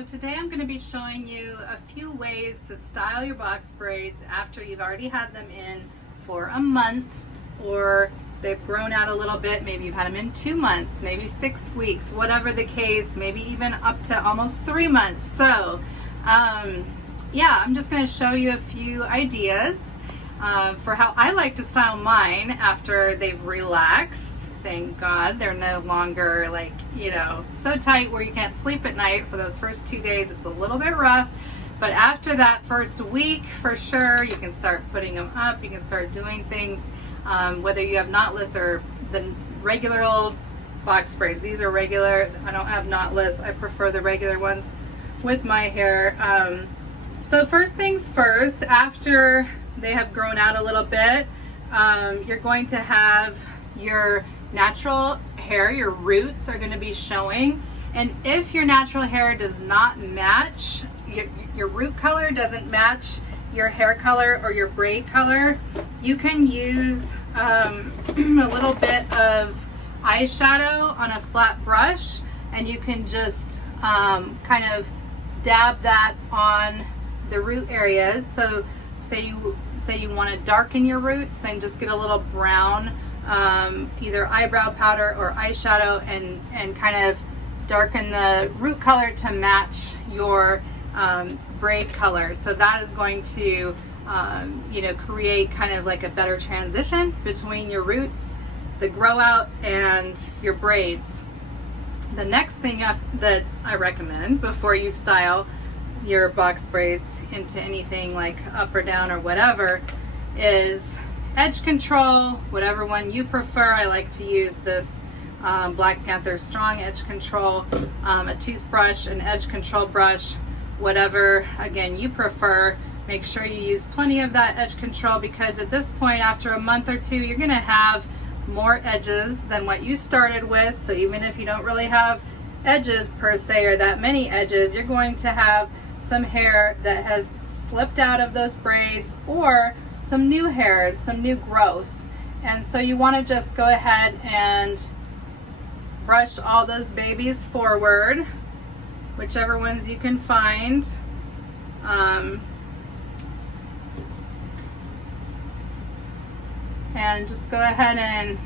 So today I'm going to be showing you a few ways to style your box braids after you've already had them in for a month, or they've grown out a little bit. Maybe you've had them in 2 months, maybe 6 weeks, whatever the case, maybe even up to almost 3 months. So yeah, I'm just going to show you a few ideas for how I like to style mine after they've relaxed. Thank God they're no longer like, you know, so tight where you can't sleep at night. For those first 2 days it's a little bit rough, but after that first week, for sure, you can start putting them up. You can start doing things, whether you have knotless or the regular old box braids. These are regular. I don't have knotless. I prefer the regular ones with my hair. So first things first, after they have grown out a little bit, you're going to have your natural hair, your roots are going to be showing. And if your natural hair does not match, your root color doesn't match your hair color or your braid color, you can use a little bit of eyeshadow on a flat brush, and you can just kind of dab that on the root areas. So say you want to darken your roots, then just get a little brown either eyebrow powder or eyeshadow and kind of darken the root color to match your braid color. So that is going to you know, create kind of like a better transition between your roots, the grow out, and your braids. The next thing that I recommend before you style your box braids into anything like up or down or whatever is edge control, whatever one you prefer. I like to use this Black Panther Strong Edge Control, a toothbrush, an edge control brush, whatever again you prefer. Make sure you use plenty of that edge control, because at this point, after a month or two, you're going to have more edges than what you started with. So even if you don't really have edges per se, or that many edges, you're going to have some hair that has slipped out of those braids, or some new hairs, some new growth. And so you want to just go ahead and brush all those babies forward, whichever ones you can find. And just go ahead and,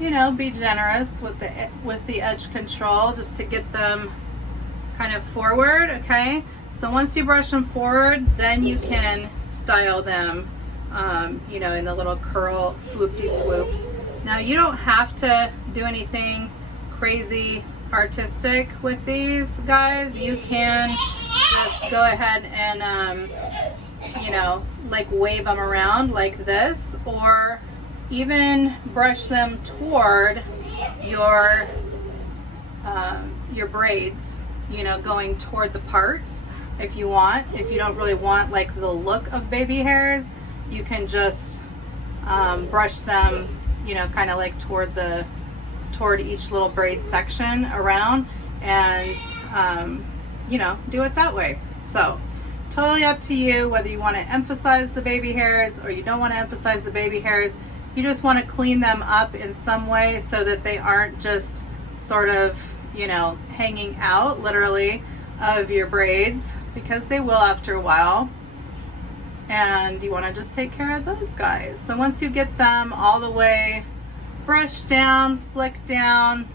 you know, be generous with the edge control, just to get them kind of forward. Okay, so once you brush them forward, then you can style them, you know, in the little curl swoopty swoops. Now you don't have to do anything crazy artistic with these guys. You can just go ahead and you know, like wave them around like this, or even brush them toward your braids, you know, going toward the parts if you want. If you don't really want like the look of baby hairs, you can just brush them, you know, kind of like toward each little braid section around, and you know, do it that way. So totally up to you whether you want to emphasize the baby hairs or you don't want to emphasize the baby hairs. You just want to clean them up in some way so that they aren't just sort of, you know, hanging out literally of your braids, because they will after a while. And you want to just take care of those guys. So once you get them all the way brushed down, slicked down,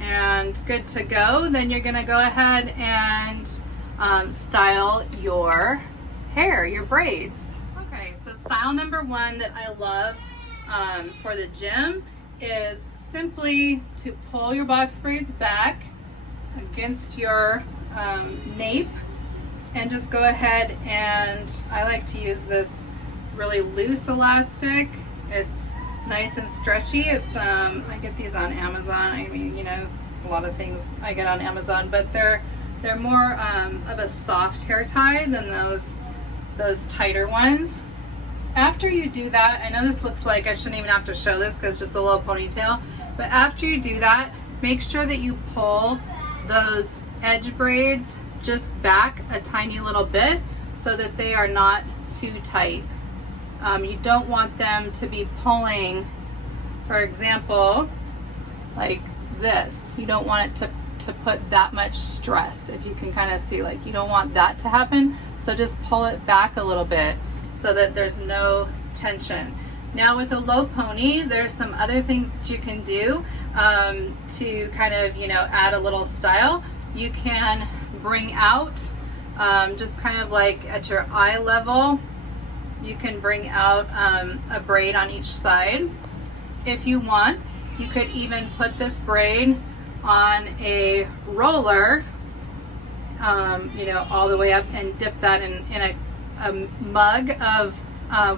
and good to go, then you're going to go ahead and style your hair, your braids. Okay, so style number one that I love for the gym is simply to pull your box braids back against your nape, and just go ahead and, I like to use this really loose elastic. It's nice and stretchy. It's I get these on Amazon. I mean, you know, a lot of things I get on Amazon, but they're more of a soft hair tie than those tighter ones. After you do that, I know this looks like I shouldn't even have to show this because it's just a little ponytail, but after you do that, make sure that you pull those edge braids just back a tiny little bit so that they are not too tight. You don't want them to be pulling, for example, like this. You don't want it to to put that much stress. If you can kind of see, like, you don't want that to happen, so just pull it back a little bit so that there's no tension. Now with a low pony, there's some other things that you can do to kind of, you know, add a little style. You can bring out just kind of like at your eye level, you can bring out a braid on each side. If you want, you could even put this braid on a roller, you know, all the way up, and dip that in a mug of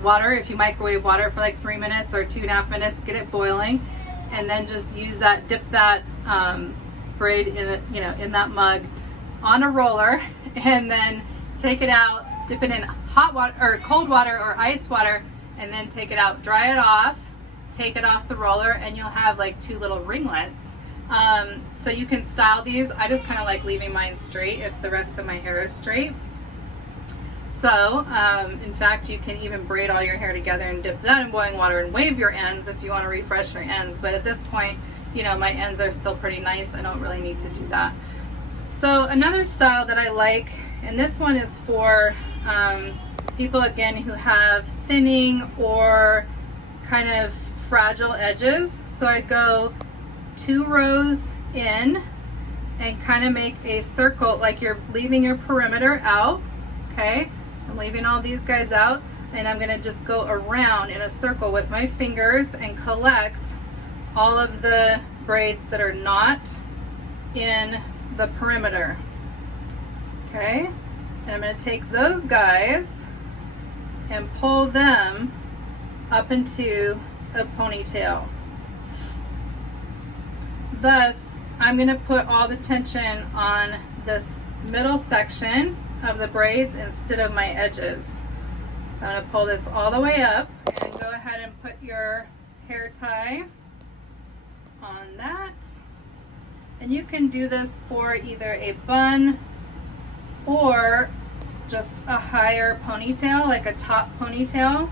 water. If you microwave water for like 3 minutes or 2.5 minutes, get it boiling, and then just use that, dip that braid in a, you know, in that mug on a roller, and then take it out, dip it in hot water or cold water or ice water, and then take it out, dry it off, take it off the roller, and you'll have like 2 little ringlets. So you can style these. I just kind of like leaving mine straight if the rest of my hair is straight. So, in fact, you can even braid all your hair together and dip that in boiling water and wave your ends if you want to refresh your ends. But at this point, you know, my ends are still pretty nice. I don't really need to do that. So another style that I like, and this one is for people, again, who have thinning or kind of fragile edges. So I go 2 rows in and kind of make a circle, like you're leaving your perimeter out. Okay, I'm leaving all these guys out, and I'm going to just go around in a circle with my fingers and collect all of the braids that are not in the perimeter. Okay, and I'm going to take those guys and pull them up into a ponytail. Thus, I'm going to put all the tension on this middle section of the braids instead of my edges. So I'm going to pull this all the way up, and go ahead and put your hair tie on that. And you can do this for either a bun or just a higher ponytail, like a top ponytail.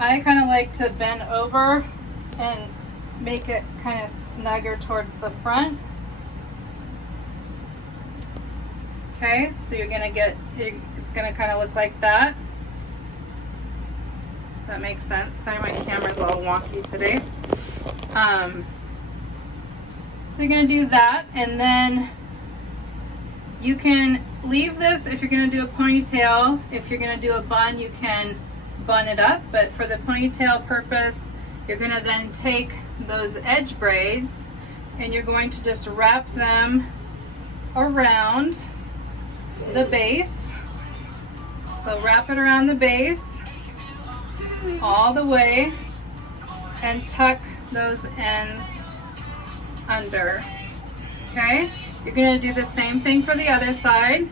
I kind of like to bend over and make it kind of snugger towards the front. Okay, so you're gonna get, it's gonna kind of look like that. If that makes sense. Sorry, my camera's all wonky today. So you're gonna do that, and then you can leave this if you're gonna do a ponytail. If you're gonna do a bun, you can bun it up, but for the ponytail purpose, you're gonna then take those edge braids and you're going to just wrap them around the base. So wrap it around the base all the way and tuck those ends under. Okay, you're going to do the same thing for the other side.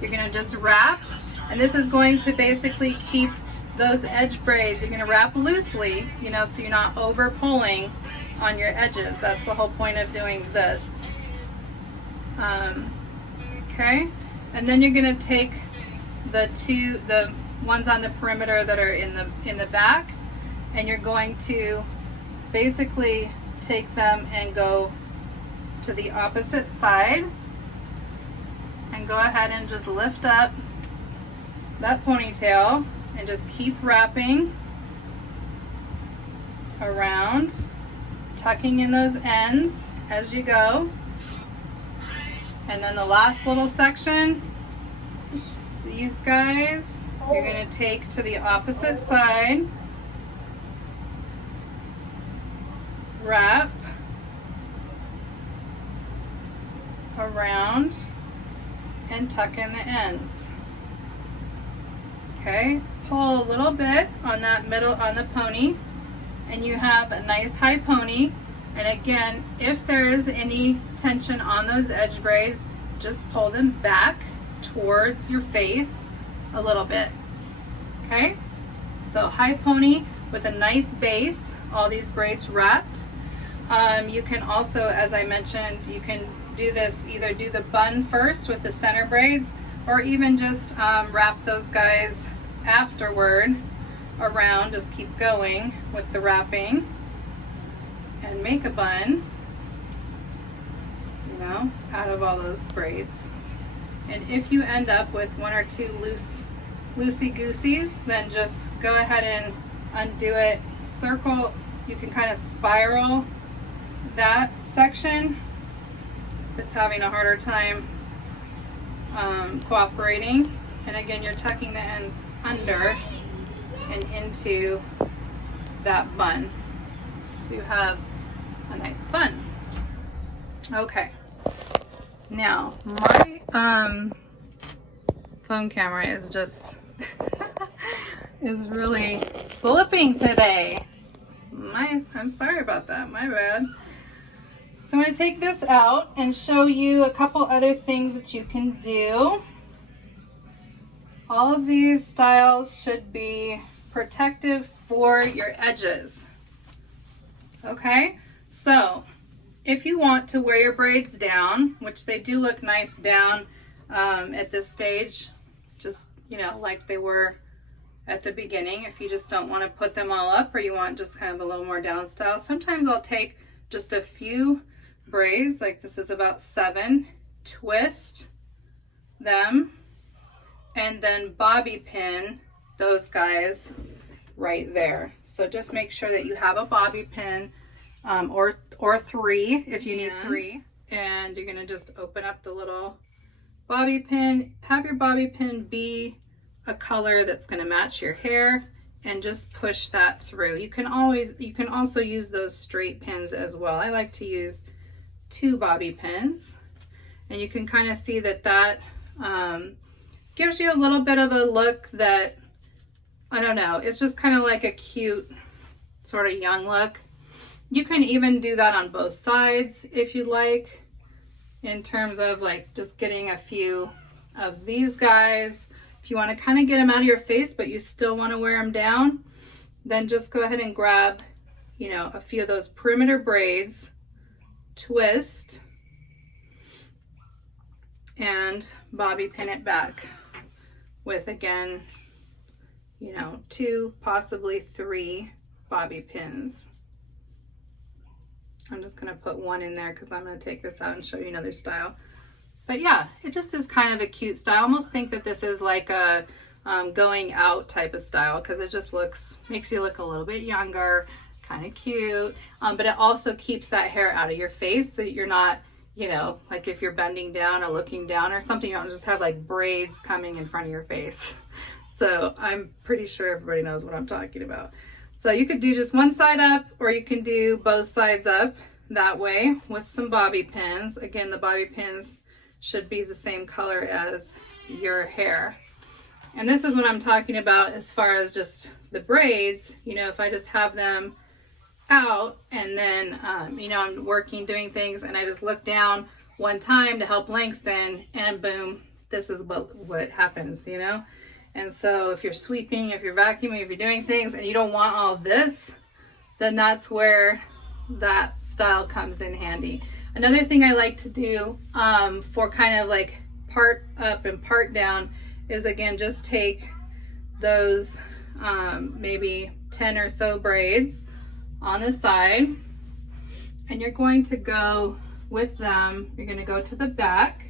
You're going to just wrap, and this is going to basically keep those edge braids, you're going to wrap loosely, you know, so you're not over pulling on your edges. That's the whole point of doing this. Okay, and then you're going to take the ones on the perimeter that are in the back, and you're going to basically take them and go to the opposite side, and go ahead and just lift up that ponytail and just keep wrapping around, tucking in those ends as you go. And then the last little section, these guys, you're going to take to the opposite side, wrap around, and tuck in the ends. Okay, pull a little bit on that middle, on the pony, and you have a nice high pony. And again, if there is any tension on those edge braids, just pull them back towards your face a little bit. Okay, so high pony with a nice base, all these braids wrapped. You can also, as I mentioned, you can do this, either do the bun first with the center braids, or even just wrap those guys afterward around. Just keep going with the wrapping and make a bun. you know, out of all those braids. And if you end up with one or two loosey-gooseys, then just go ahead and undo it. Circle, you can kind of spiral that section if it's having a harder time cooperating. And again, you're tucking the ends under and into that bun, so you have a nice bun. Okay, now my phone camera is just is really slipping today. I'm sorry about that, my bad. So I'm going to take this out and show you a couple other things that you can do. All of these styles should be protective for your edges. Okay, so if you want to wear your braids down, which they do look nice down at this stage, just, you know, like they were at the beginning. If you just don't want to put them all up, or you want just kind of a little more down style, sometimes I'll take just a few braids, like this is about 7, twist them, and then bobby pin those guys right there. So just make sure that you have a bobby pin or 3 if you need 3, and you're going to just open up the little bobby pin. Have your bobby pin be a color that's going to match your hair, and just push that through. You can also use those straight pins as well. I like to use 2 bobby pins, and you can kind of see that gives you a little bit of a look that, I don't know, it's just kind of like a cute sort of young look. You can even do that on both sides if you like, in terms of like just getting a few of these guys. If you want to kind of get them out of your face but you still want to wear them down, then just go ahead and grab, you know, a few of those perimeter braids, twist, and bobby pin it back with, again, you know, 2, possibly 3 bobby pins. I'm just going to put 1 in there because I'm going to take this out and show you another style. But yeah, it just is kind of a cute style. I almost think that this is like a going out type of style, because it just makes you look a little bit younger, kind of cute. But it also keeps that hair out of your face, so that you're not, you know, like if you're bending down or looking down or something, you don't just have like braids coming in front of your face. So I'm pretty sure everybody knows what I'm talking about. So you could do just one side up, or you can do both sides up that way with some bobby pins. Again, the bobby pins should be the same color as your hair. And this is what I'm talking about as far as just the braids. You know, if I just have them out and then, you know, I'm working, doing things, and I just look down one time to help lengthen, and boom, this is what happens, you know? And so if you're sweeping, if you're vacuuming, if you're doing things and you don't want all this, then that's where that style comes in handy. Another thing I like to do for kind of like part up and part down is, again, just take those maybe 10 or so braids on the side, and you're going to go with them, you're going to go to the back,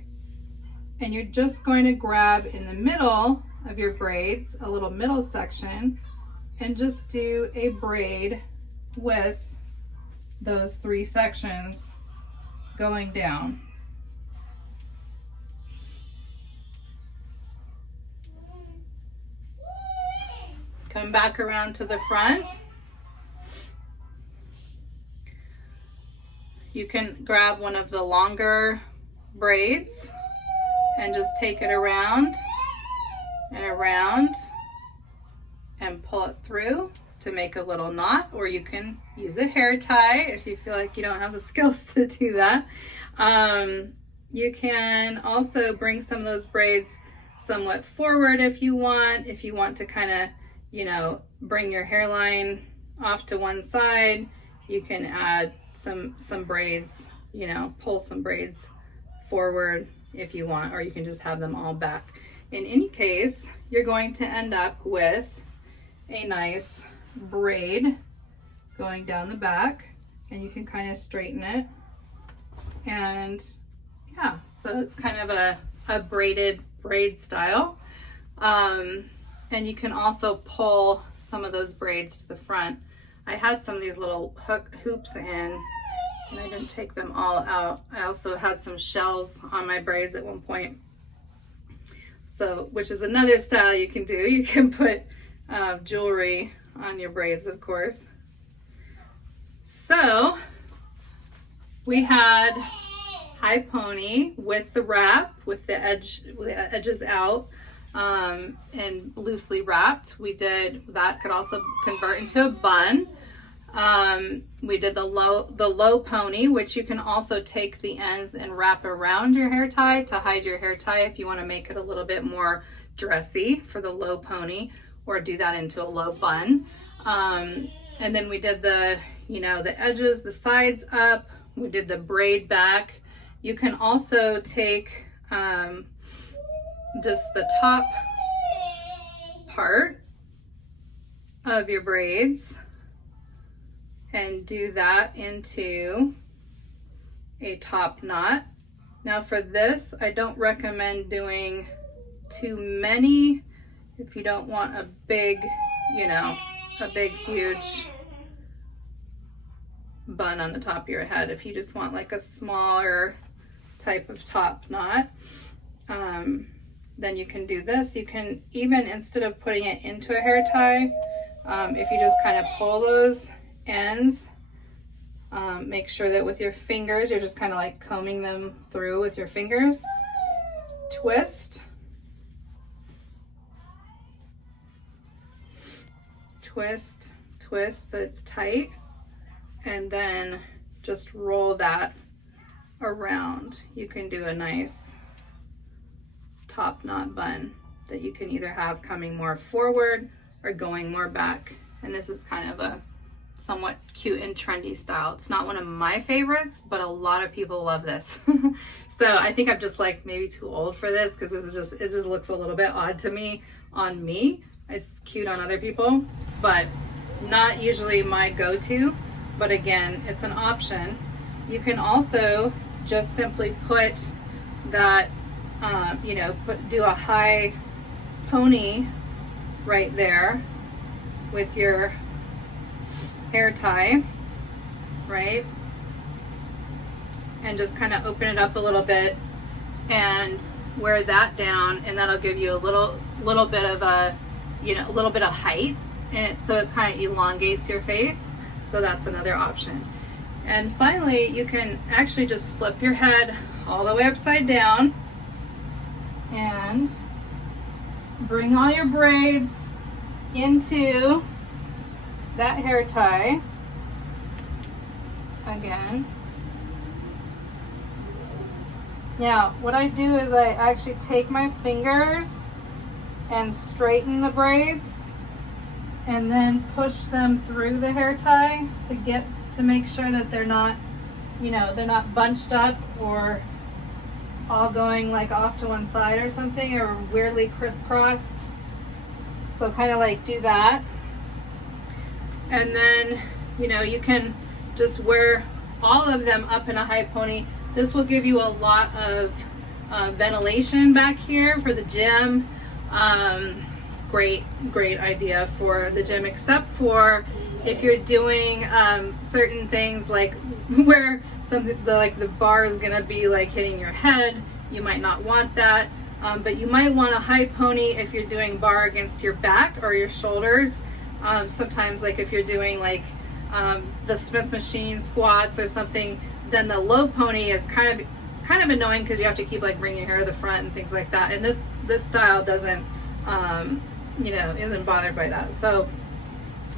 and you're just going to grab in the middle of your braids, a little middle section, and just do a braid with those 3 sections going down. Come back around to the front. You can grab one of the longer braids and just take it around and around and pull it through to make a little knot, or you can use a hair tie if you feel like you don't have the skills to do that. You can also bring some of those braids somewhat forward if you want to kind of, you know, bring your hairline off to one side. You can add some braids, you know, pull some braids forward if you want, or you can just have them all back. In any case, you're going to end up with a nice braid going down the back, and you can kind of straighten it and So it's kind of a braided braid style. And you can also pull some of those braids to the front. I had some of these little hoops in, and I didn't take them all out. I also had some shells on my braids at one point. So, which is another style you can do. You can put jewelry on your braids, of course. So we had high pony with the wrap, with the edges out, and loosely wrapped. We did that, could also convert into a bun. We did the low pony, which you can also take the ends and wrap around your hair tie to hide your hair tie if you want to make it a little bit more dressy for the low pony, or do that into a low bun. And then we did the edges, the sides up. We did the braid back. You can also take just the top part of your braids and do that into a top knot. Now for this, I don't recommend doing too many if you don't want a big, huge bun on the top of your head. If you just want like a smaller type of top knot, then you can do this. You can even, instead of putting it into a hair tie, if you just kind of pull those ends, make sure that with your fingers, you're just kind of like combing them through with your fingers. Twist. Twist, twist, so it's tight. And then just roll that around. You can do a nice top knot bun that you can either have coming more forward or going more back. And this is kind of a somewhat cute and trendy style. It's not one of my favorites, but a lot of people love this. So I think I'm just like maybe too old for this, because it just looks a little bit odd to me on me. It's cute on other people, but not usually my go-to. But again, it's an option. You can also just simply put that, do a high pony right there with your hair tie, right? And just kind of open it up a little bit and wear that down, and that'll give you a little bit of a little bit of height, and so it kind of elongates your face. So that's another option. And finally, you can actually just flip your head all the way upside down and bring all your braids into that hair tie again. Now, what I do is I actually take my fingers and straighten the braids and then push them through the hair tie to make sure that they're not, they're not bunched up or all going like off to one side or something, or weirdly crisscrossed. So kind of like do that. And then, you can just wear all of them up in a high pony. This will give you a lot of ventilation back here for the gym. Great idea for the gym, except for if you're doing certain things like where the bar is gonna be like hitting your head. You might not want that, but you might want a high pony if you're doing bar against your back or your shoulders. Sometimes, like if you're doing like the Smith machine squats or something, then the low pony is kind of annoying because you have to keep like bringing your hair to the front and things like that. And this style doesn't isn't bothered by that. So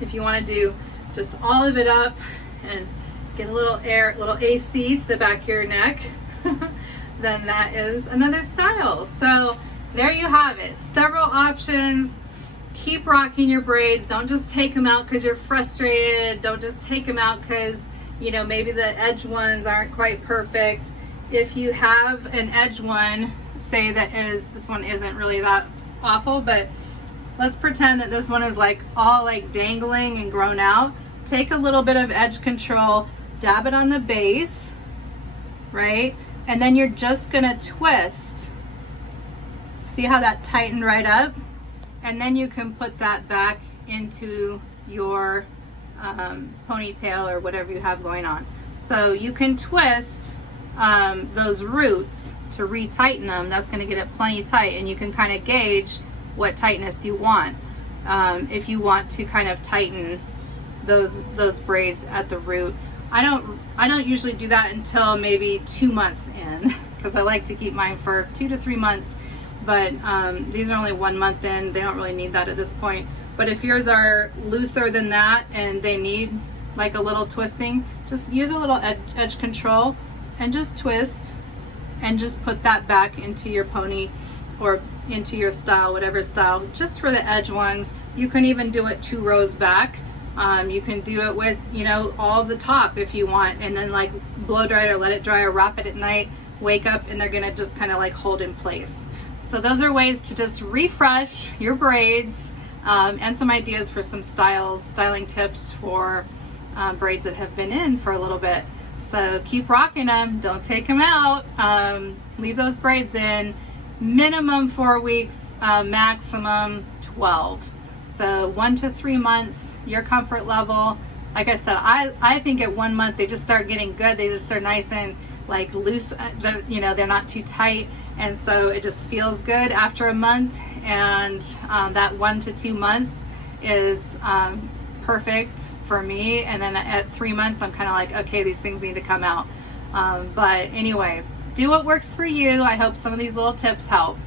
if you want to do just all of it up and get a little AC to the back of your neck, then that is another style. So there you have it. Several options. Keep rocking your braids. Don't just take them out because you're frustrated. Don't just take them out because, maybe the edge ones aren't quite perfect. If you have an edge one, say this one isn't really that awful, but let's pretend that this one is like all like dangling and grown out. Take a little bit of edge control, dab it on the base, right? and then you're just gonna twist. See how that tightened right up? And then you can put that back into your ponytail or whatever you have going on. So you can twist those roots to retighten them. That's going to get it plenty tight, and you can kind of gauge what tightness you want. If you want to kind of tighten those braids at the root. I don't usually do that until maybe 2 months in, because I like to keep mine for 2 to 3 months. But these are only 1 month in. They don't really need that at this point. But if yours are looser than that and they need like a little twisting, just use a little edge control and just twist and just put that back into your pony or into your style, whatever style, just for the edge ones. You can even do it 2 rows back. You can do it with, you know, all the top if you want, and then like blow dry it or let it dry or wrap it at night, wake up and they're gonna just kind of like hold in place. So those are ways to just refresh your braids, and some ideas for some styling tips for braids that have been in for a little bit. So keep rocking them, don't take them out. Leave those braids in minimum 4 weeks, maximum 12. So 1 to 3 months, your comfort level. Like I said, I think at 1 month they just start getting good. They just are nice and like loose, you know, they're not too tight, and so it just feels good after a month. And that 1 to 2 months is perfect for me. And then at 3 months, I'm kind of like, okay, these things need to come out. But anyway, do what works for you. I hope some of these little tips help.